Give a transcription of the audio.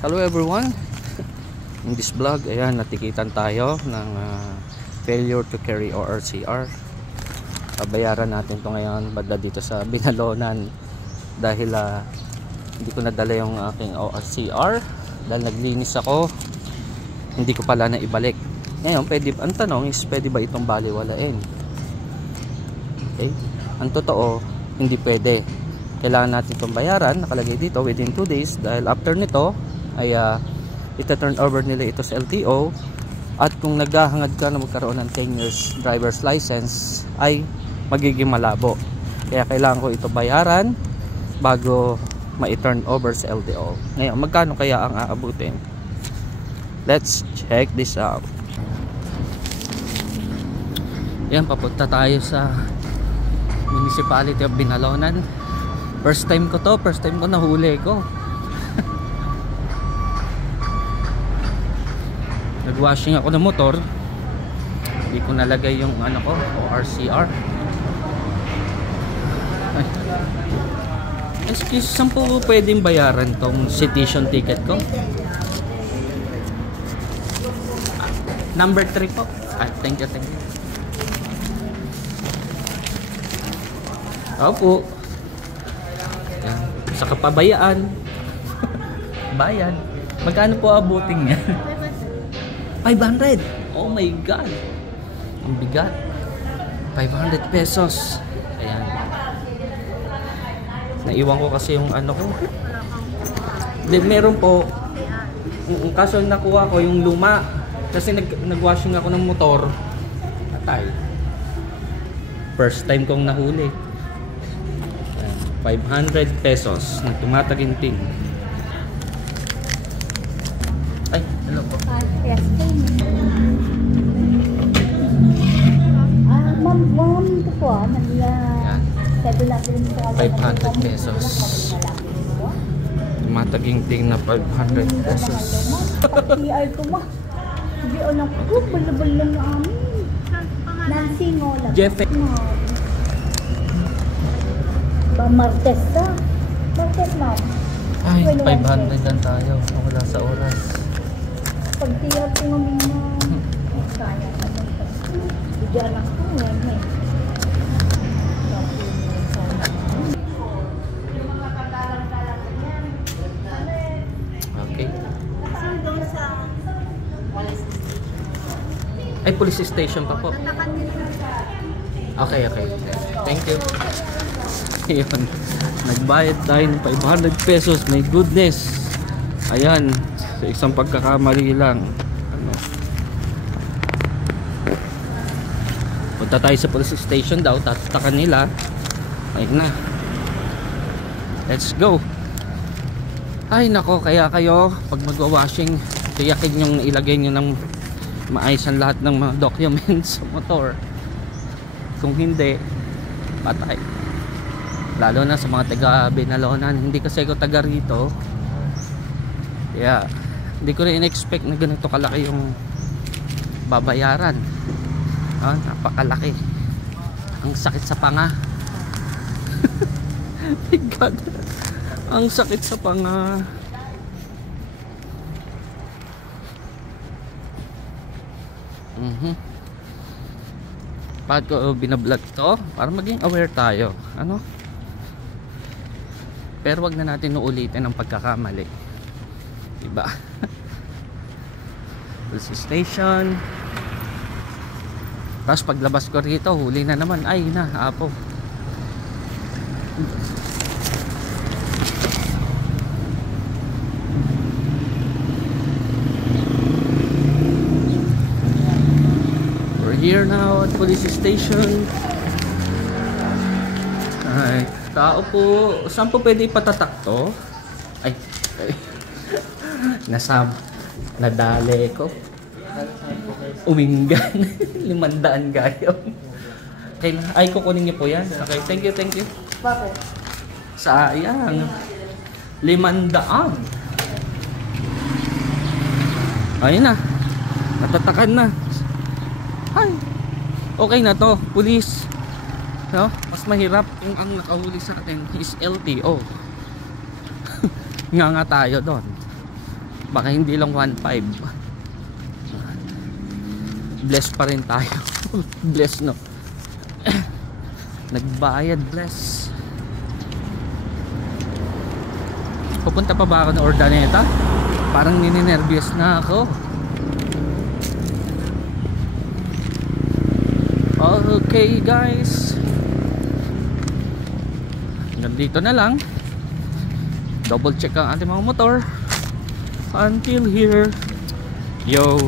Hello everyone. In this vlog, ayan, natikitan tayo ng failure to carry ORCR. Bayaran natin to ngayon banda dito sa Binalonan dahil hindi ko nadala yung aking ORCR dahil naglinis ako, hindi ko pala na ibalik. Ngayon, ang tanong is pwede ba itong baliwalain? Okay, ang totoo, hindi pwede. Kailangan natin itong bayaran, nakalagay dito within 2 days dahil after nito ay ita-turn over nila ito sa LTO, at kung naghahangad ka na magkaroon ng 10 years driver's license ay magiging malabo. Kaya kailangan ko ito bayaran bago ma-turn over sa LTO. Ngayon, magkano kaya ang aabutin? Let's check this out. Yan, papunta tayo sa Municipality of Binalonan. First time ko nahuli ko. Nag-washing ako ng motor, hindi ko nalagay yung ORCR. Excuse, saan po pwedeng bayaran tong citation ticket ko? Number 3 po. Thank you. Opo. Yan. Sa kapabayaan. Bayan. Magkano po abuting niya? 500. Oh my god. Ang bigat. 500 pesos. Ayan. Naiwan ko kasi yung ko. Meron po. Kaso nakuha ko yung luma. Kasi nag-washing ako ng motor. Atay. First time kong nahuli. 500 pesos na tumataginting. Ay, hello po. Yes, ma'am, ito po, 500 pesos. Tumataginting na 500 pesos. PR ko ma. Hindi alam ko, balabal lang na amin. Nancy Ngola. Jeff. Martes na. Martes na. Ay, 500 lang tayo. Wala sa oras. Pag PR ko ngamin na kaya naman pa. Diyan ako ngayon. Okay. Ay, police station pa po. Okay. Thank you. Ayun. Nagbayad tayo ng 500 pesos. My goodness. Ayan. Sa isang pagkakamali lang. Punta tayo sa police station daw. Tatatakan nila. Ayun na. Let's go. Ay nako. Kaya kayo pag magwa-washing, tiyakin yung ilagay nyo ng maayos ang lahat ng mga documents sa motor. Kung hindi, patay. Lalo na sa mga taga Binalonan. Hindi kasi ako taga rito. Kaya hindi ko rin in-expect na ganito kalaki yung babayaran. Napakalaki. Ang sakit sa panga. My God. Ang sakit sa panga. Bakit ko binablog to? Para maging aware tayo. Pero wag na natin uulitin ang pagkakamali. Diba? Police station. Tapos paglabas ko rito, huli na naman. Ay na, apo. We're here now at police station. Ay, tao po. Saan po pwede ipatatak to? Ay. Nadali ko. Uwinggan. 500 gayaw. Okay, ay kukunin niyo po yan. Okay, thank you. Bakit? Sayang. 500. Ayun na. Natatakan na. Ay. Okay na to, police. No? Mas mahirap kung ang nakahuli sa atin is LTO. Nga tayo doon. baka hindi lang 1.5. Bless pa rin tayo. Bless, no? Nagbayad, bless. Pupunta pa ba ako ng Urdaneta? Parang nininervyos na ako. Okay guys, nandito na lang. Double check ang ating mga motor until here. Yo.